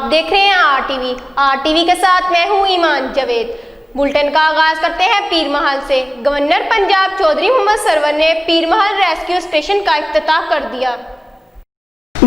آپ دیکھ رہے ہیں آر ٹی وی کے ساتھ میں ہوں ایمان جاوید۔ بلٹن کا آغاز کرتے ہیں پیر محل سے۔ گورنر پنجاب چودھری محمد سرور نے پیر محل ریسکیو اسٹیشن کا افتتاح کر دیا۔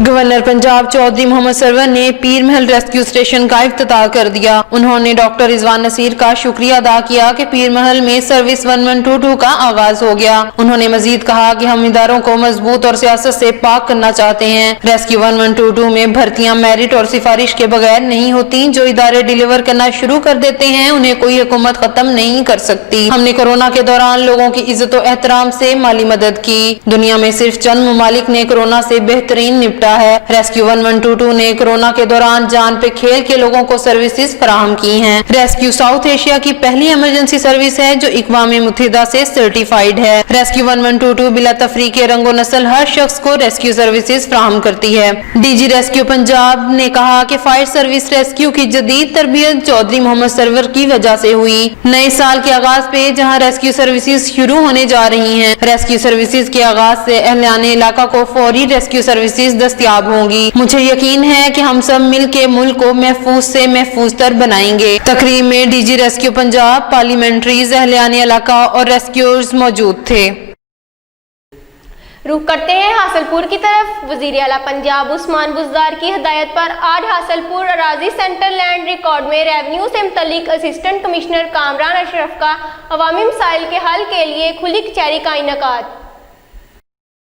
گورنر پنجاب چودھری محمد سرور نے پیر محل ریسکیو اسٹیشن کا افتتاح کر دیا۔ انہوں نے ڈاکٹر رضوان نصیر کا شکریہ ادا کیا کہ پیر محل میں سروس 1122 کا آغاز ہو گیا۔ انہوں نے مزید کہا کہ ہم اداروں کو مضبوط اور سیاست سے پاک کرنا چاہتے ہیں۔ ریسکیو 1122 میں بھرتیاں میرٹ اور سفارش کے بغیر نہیں ہوتی۔ جو ادارے ڈیلیور کرنا شروع کر دیتے ہیں انہیں کوئی حکومت ختم نہیں کر سکتی۔ ہم نے کورونا کے دوران لوگوں کی عزت و احترام سے مالی مدد کی۔ دنیا میں صرف چند ممالک نے کورونا سے بہترین نپٹا ہے۔ ریسکیو 1122 نے کورونا کے دوران جان پہ کھیل کے لوگوں کو سروسز فراہم کی ہیں۔ ریسکیو ساؤتھ ایشیا کی پہلی ایمرجنسی سروس ہے جو اقوام متحدہ سے سرٹیفائیڈ ہے۔ ریسکیو 1122 بلا تفریق رنگ و نسل ہر شخص کو ریسکیو سروسز فراہم کرتی ہے۔ ڈی جی ریسکیو پنجاب نے کہا کہ فائر سروس ریسکیو کی جدید تربیت چودھری محمد سرور کی وجہ سے ہوئی۔ نئے سال کے آغاز پہ جہاں ریسکیو سروسز شروع ہونے جا رہی ہیں، ریسکیو سروسز کے آغاز سے اہلِ علاقہ کو فوری ریسکیو سروسز دستیاب ہوں گی۔ مجھے یقین ہے کہ ہم سب مل کے ملک کو محفوظ سے محفوظ تر بنائیں گے۔ تقریب میں ڈی جی ریسکیو پنجاب، پارلیمنٹریز، اہلِ علاقہ اور ریسکیورز موجود تھے۔ رخ کرتے ہیں حاصل پور کی طرف۔ وزیر اعلیٰ پنجاب عثمان بزدار کی ہدایت پر آج حاصل پور اراضی سینٹر لینڈ ریکارڈ میں ریونیو سے متعلق اسسٹنٹ کمشنر کامران اشرف کا عوامی مسائل کے حل کے لیے کھلی کچہری کا انعقاد۔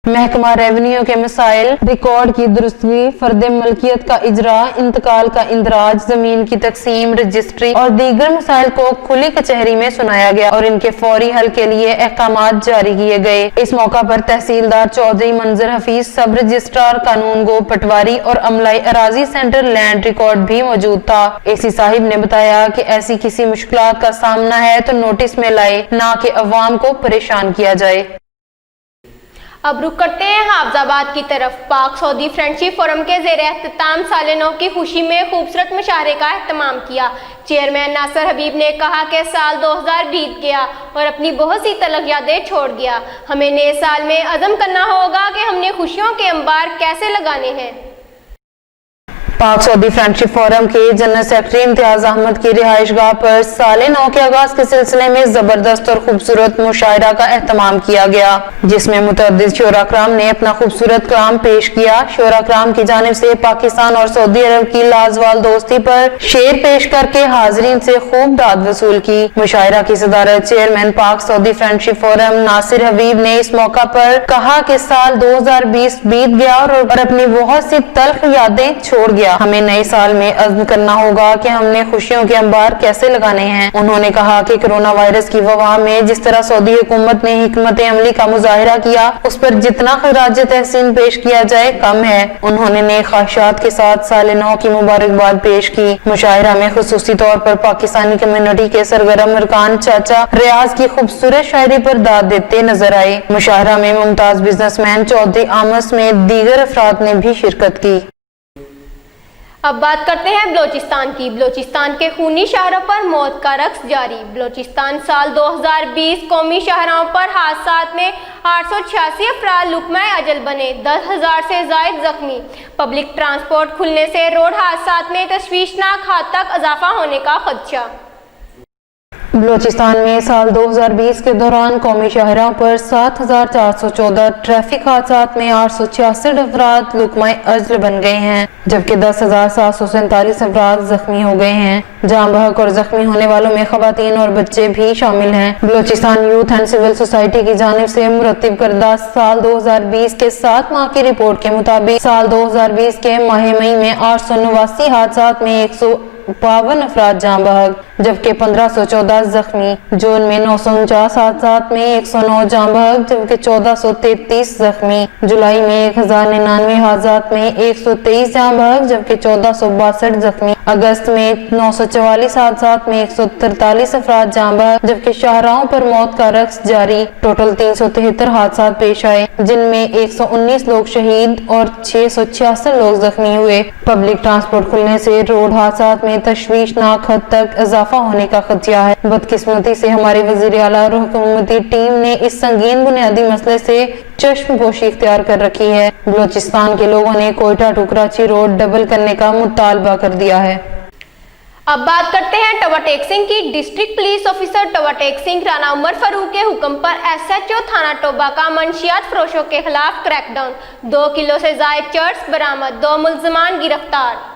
محکمہ ریونیو کے مسائل، ریکارڈ کی درستگی، فرد ملکیت کا اجراء، انتقال کا اندراج، زمین کی تقسیم، رجسٹری اور دیگر مسائل کو کھلی کچہری میں سنایا گیا اور ان کے فوری حل کے لیے احکامات جاری کیے گئے۔ اس موقع پر تحصیلدار چودھری منظر حفیظ، سب رجسٹرار قانون گو پٹواری اور عملہ اراضی سینٹر لینڈ ریکارڈ بھی موجود تھا۔ اے سی صاحب نے بتایا کہ ایسی کسی مشکلات کا سامنا ہے تو نوٹس میں لائے، نہ کہ عوام کو پریشان کیا جائے۔ اب رخ کرتے ہیں حافظ آباد کی طرف۔ پاک سعودی فرینڈشپ فورم کے زیر اہتمام سال نو کی خوشی میں خوبصورت مشاعرے کا اہتمام کیا۔ چیئرمین ناصر حبیب نے کہا کہ سال 2000 بیت گیا اور اپنی بہت سی تلخ یادیں چھوڑ گیا۔ ہمیں نئے سال میں عزم کرنا ہوگا کہ ہم نے خوشیوں کے انبار کیسے لگانے ہیں۔ پاک سعودی فرینڈشپ فورم کے جنرل سیکرٹری امتیاز احمد کی رہائش گاہ پر سال نو کے آغاز کے سلسلے میں زبردست اور خوبصورت مشاعرہ کا اہتمام کیا گیا، جس میں متعدد شعراء کرام نے اپنا خوبصورت کلام پیش کیا۔ شعراء کرام کی جانب سے پاکستان اور سعودی عرب کی لازوال دوستی پر شعر پیش کر کے حاضرین سے خوب داد وصول کی۔ مشاعرہ کی صدارت چیئرمین پاک سعودی فرینڈشپ فورم ناصر حبیب نے اس موقع پر کہا کہ سال 2020 بیت گیا اور اپنی بہت سی تلخ یادیں چھوڑ گیا۔ ہمیں نئے سال میں عزم کرنا ہوگا کہ ہم نے خوشیوں کے انبار کیسے لگانے ہیں۔ انہوں نے کہا کہ کورونا وائرس کی وبا میں جس طرح سعودی حکومت نے حکمت عملی کا مظاہرہ کیا، اس پر جتنا خراج تحسین پیش کیا جائے کم ہے۔ انہوں نے نیک خواہشات کے ساتھ سال نو کی مبارکباد پیش کی۔ مشاعرہ میں خصوصی طور پر پاکستانی کمیونٹی کے سرگرم ارکان چاچا ریاض کی خوبصورت شاعری پر داد دیتے نظر آئے۔ مشاعرہ میں ممتاز بزنس مین چودھری آمس میں دیگر افراد نے بھی شرکت کی۔ اب بات کرتے ہیں بلوچستان کی۔ بلوچستان کے خونی شاہراہوں پر موت کا رقص جاری۔ بلوچستان سال 2020 قومی شاہراہوں پر حادثات میں 886 افراد لقمہ اجل بنے، 10,000 سے زائد زخمی۔ پبلک ٹرانسپورٹ کھلنے سے روڈ حادثات میں تشویشناک حد تک اضافہ ہونے کا خدشہ۔ بلوچستان میں سال 2020 کے دوران قومی شاہراہوں پر 7,414 ٹریفک حادثات میں 866 افراد لقمہ اجل بن گئے ہیں، جبکہ 10,747 افراد زخمی ہو گئے ہیں۔ جاں بحق اور زخمی ہونے والوں میں خواتین اور بچے بھی شامل ہیں۔ Balochistan youth and civil society کی جانب سے مرتب کردہ سال 2020 کے 7 ماہ کی رپورٹ کے مطابق سال 2020 کے ماہ مئی میں 889 حادثات میں 152 افراد جاں بحق، جبکہ 1514 زخمی۔ جون میں 949 حادثات میں 109 جاں بحق، جبکہ 1433 زخمی۔ جولائی میں 1099 حادثات میں 123 جاں بحق، جبکہ 1462 زخمی۔ اگست میں 944 حادثات میں 143 افراد جاں بحق، جبکہ شاہراہوں پر موت کا رقص جاری۔ ٹوٹل 373 حادثات پیش آئے، جن میں 119 لوگ شہید اور 666 لوگ زخمی ہوئے۔ پبلک ٹرانسپورٹ کھلنے سے روڈ حادثات میں تشویشناک حد تک اضافہ इजाफा होने का खदशा है। बदकिस्मती से हमारे वजीर आला और हुकूमती टीम ने इस संगीन बुनियादी मसले से चश्मपोशी इख्तियार कर रखी है। बलोचिस्तान के लोगों ने Quetta to Karachi road double करने का मुतालबा कर दिया है। अब बात करते हैं टवा टेक सिंह की। District police officer Toba Tek Singh Rana Umar Farooq के हुक्म पर SHO थाना टोबा का मंशियात फरोशों के खिलाफ क्रैकडाउन, 2 किलो से जायद चर्स बरामद, 2 मुल्जिमान गिरफ्तार।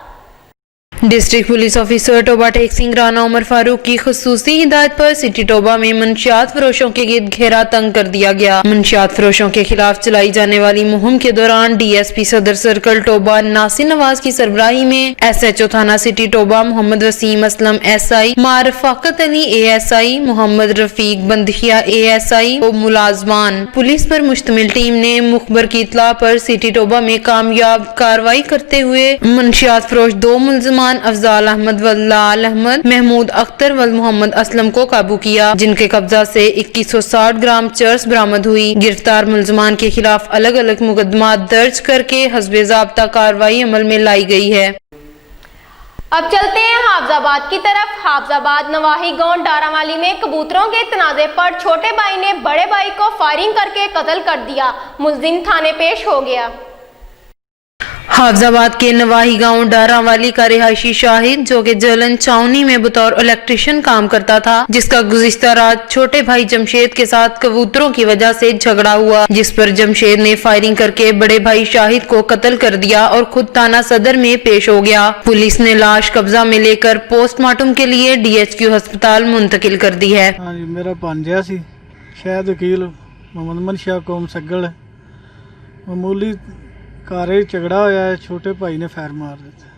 District police officer Toba Tek Singh Rana Umar Farooq की खुसूसी हिदायत पर सिटी टोबा में मंशियात फरोशों के गिर्द घेरा तंग कर दिया गया। मंशियात फरोशों के खिलाफ चलाई जाने वाली मुहिम के दौरान DSP सदर सर्कल टोबा नासिर नवाज की सरबराही में SHO थाना सिटी टोबा मोहम्मद वसीम असलम SI, मारफाकत अली ASI, मोहम्मद रफीक बंदिया ASI और मुलाजमान पुलिस पर मुश्तमिल टीम ने मुखबर की इतला पर सिटी टोबा में कामयाब कार्रवाई करते हुए मंशियात फरोश 2 मुल्जिमान अफजाल अहमद व लाल अहमद, महमूद अख्तर व मोहम्मद असलम को काबू किया, जिनके कब्जा से 2160 ग्राम चर्स बरामद हुई। गिरफ्तार मुल्जिमान के खिलाफ अलग अलग मुकदमा दर्ज करके हस्बे ज़ाब्ता कार्रवाई अमल में लाई गई है। अब चलते हैं हाफजाबाद की तरफ। हाफजाबाद नवाही गांव डारावाली में कबूतरों के तनाजे पर छोटे भाई ने बड़े भाई को फायरिंग करके कत्ल कर दिया, मुल्जिम थाने पेश हो गया। हाफजाबाद के नवाही गांव डारावाली का रिहायशी शाहिद, जो कि जलन छावनी में बतौर इलेक्ट्रिशियन काम करता था, जिसका गुज़िश्ता रात छोटे भाई जमशेद के साथ कबूतरों की वजह से झगड़ा हुआ, जिस पर जमशेद ने फायरिंग करके बड़े भाई शाहिद को कत्ल कर दिया और खुद थाना सदर में पेश हो गया। पुलिस ने लाश कब्जा में लेकर पोस्टमार्टम के लिए DHQ अस्पताल मुंतकिल कर दी है। हाँ जी, मेरा भांजा सी शायद वकील मोहम्मद मनशा कौम सगल, मामूली कारे झगड़ा होया है, छोटे भाई ने फायर मार दिया।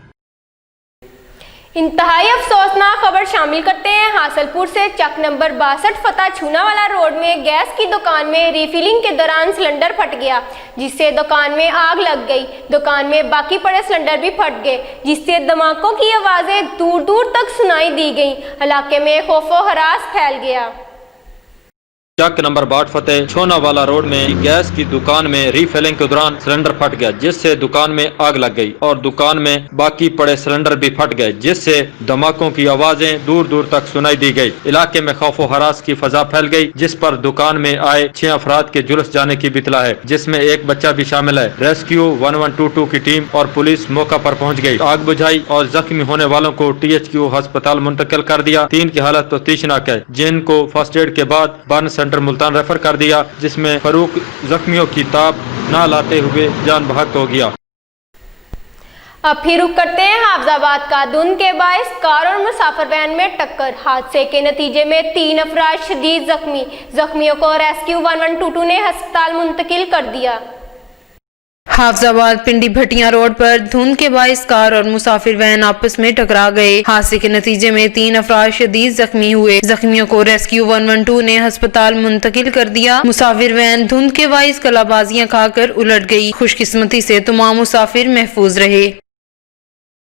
इंतहाई अफसोसनाक खबर शामिल करते हैं। हासलपुर से चक नंबर 62 फतेह छूनावाला रोड में गैस की दुकान में रिफिलिंग के दौरान सिलेंडर फट गया, जिससे दुकान में आग लग गई। दुकान में बाकी पड़े सिलेंडर भी फट गए, जिससे धमाकों की आवाजें दूर दूर तक सुनाई दी गईं। इलाके में खौफो हरास फैल गया। चक नंबर 62 फतेह छूनावाला रोड में गैस की दुकान में रीफिलिंग के दौरान सिलेंडर फट गया, जिससे दुकान में आग लग गई और दुकान में बाकी पड़े सिलेंडर भी फट गए, जिससे धमाकों की आवाजें दूर दूर तक सुनाई दी गई। इलाके में खौफो हरास की फजा फैल गई, जिस पर दुकान में आए 6 अफराद के जुलूस जाने की बितला है, जिसमें एक बच्चा भी शामिल है। रेस्क्यू 1122 की टीम और पुलिस मौका पर पहुंच गई, आग बुझाई और जख्मी होने वालों को THQ अस्पताल मुंतकिल कर दिया। 3 की हालत तफ्तीशनाक है, जिनको फर्स्ट एड के बाद बर्न सेंटर मुल्तान रेफर कर दिया, जिसमें फरूक जख्मियों की ताब न लाते हुए जान बहक हो गया। अब फिर रुक करते हैं हाफजाबाद का। धुंध के बायस कार और मुसाफिर वैन में टक्कर, हादसे के नतीजे में 3 अफराद शदीद जख्मी। जख्मियों को रेस्क्यू 1122 ने अस्पताल मुंतकिल कर दिया। हाफजाबाद पिंडी भटिया रोड पर धुंध के बायस कार और मुसाफिर वैन आपस में टकरा गए। हादसे के नतीजे में 3 अफराद शदीद जख्मी हुए। जख्मियों को रेस्क्यू 112 ने अस्पताल मुंतकिल कर दिया। मुसाफिर वैन धुंध के बायस कलाबाजियां खाकर उलट गई। खुशकिस्मती से तमाम मुसाफिर महफूज रहे।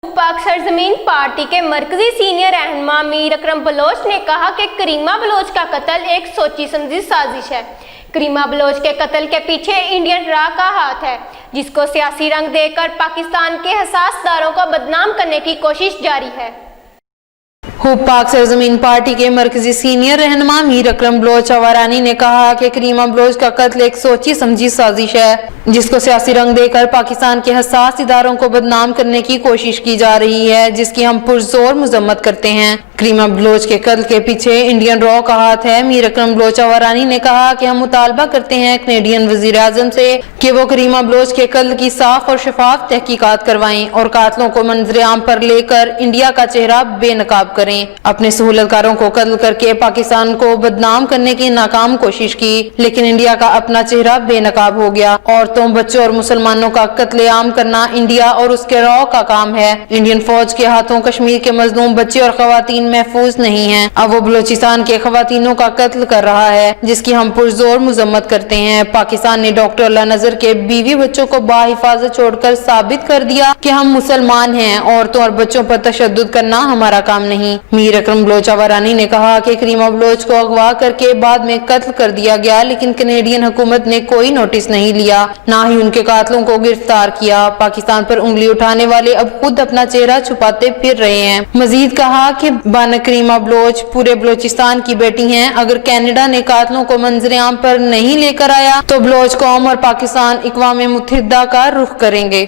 पाक सरजमीन पार्टी के मरकजी सीनियर रहनुमा मीर अकरम बलोच ने कहा कि करीमा बलोच का कत्ल एक सोची समझी साजिश है। करीमा बलोच के कत्ल के पीछे इंडियन रॉ का हाथ है, जिसको सियासी रंग देकर पाकिस्तान के हसास दारों को बदनाम करने की कोशिश जारी है। पाक सरजमीन पार्टी के मरकजी सीनियर रहनुमा मीर अकरम बलोच अवारानी ने कहा कि करीमा बलोच का कत्ल एक सोची समझी साजिश है, जिसको सियासी रंग देकर पाकिस्तान के हसास इदारों को बदनाम करने की कोशिश की जा रही है, जिसकी हम पुरजोर मजम्मत करते हैं। करीमा बलोच के कत्ल के पीछे इंडियन रॉ का हाथ है। मीर अकरम बलोच अवारानी ने कहा कि हम मुतालबा करते हैं कनेडियन वजीर आजम से कि वो करीमा बलोच के कत्ल की साफ और शफाफ तहकीकात करवाएं और कातलों को मंजर आम पर लेकर इंडिया का चेहरा बेनकाब करें। अपने सहूलतकारों को कत्ल करके पाकिस्तान को बदनाम करने की नाकाम कोशिश की, लेकिन इंडिया का अपना चेहरा बेनकाब हो गया। औरतों, बच्चों और मुसलमानों का कत्लेआम करना इंडिया और उसके रॉ का काम है। इंडियन फौज के हाथों कश्मीर के मजलूम बच्चे और खवातीन महफूज नहीं हैं। अब वो बलूचिस्तान के खवातीनों का कत्ल कर रहा है, जिसकी हम पुरजोर मजम्मत करते हैं। पाकिस्तान ने डॉक्टर अल्लाह नजर के बीवी बच्चों को बाहिफाजत छोड़कर साबित कर दिया कि हम मुसलमान हैं। औरतों और बच्चों पर तशद्दुद करना हमारा काम नहीं। मीर अकरम बलोच वारानी ने कहा कि करीमा बलोच को अगवा करके बाद में कत्ल कर दिया गया, लेकिन कैनेडियन हुकूमत ने कोई नोटिस नहीं लिया, ना ही उनके कातलों को गिरफ्तार किया। पाकिस्तान पर उंगली उठाने वाले अब खुद अपना चेहरा छुपाते फिर रहे हैं। मजीद कहा कि बाना करीमा बलोच पूरे बलोचिस्तान की बेटी हैं। अगर कनाडा ने कातलों को मंजर आम पर नहीं लेकर आया तो बलोच कौम और पाकिस्तान अक़वाम मुत्तहिदा का रुख करेंगे।